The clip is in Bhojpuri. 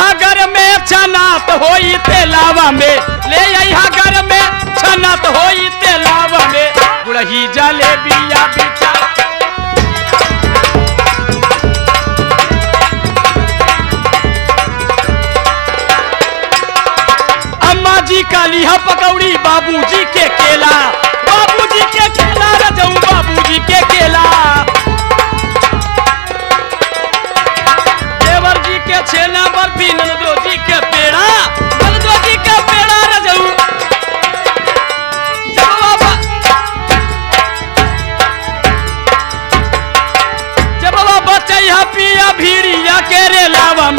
अइहा घर में छनात होई तेलावा में, ले अइहा घर में छनात होई तेलावा में, गुड़ही जलेबिया बिचा। अम्मा जी का लिहा पकौड़ी बाबूजी के केला, बाबूजी के केला रजऊ बाबूजी के केला। देवर जी के छेना बर्फी नंदो जी के पेड़ा, नंदो जी के पेड़ा रजऊ। जब बाबा बचैया पिया भीड़िया के रे लावा